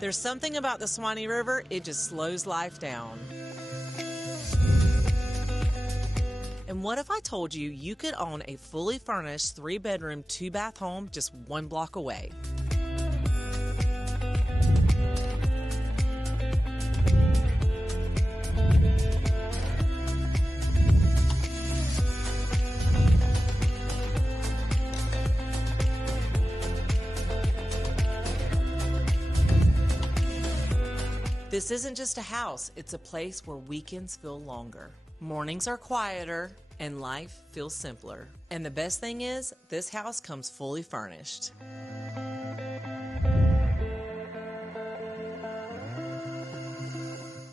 There's something about the Swanee River, it just slows life down. And what if I told you you could own a fully furnished 3-bedroom, 2-bath home just 1 block away? This isn't just a house, it's a place where weekends feel longer. Mornings are quieter and life feels simpler. And the best thing is, this house comes fully furnished.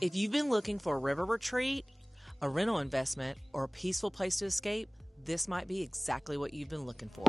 If you've been looking for a river retreat, a rental investment, or a peaceful place to escape, this might be exactly what you've been looking for.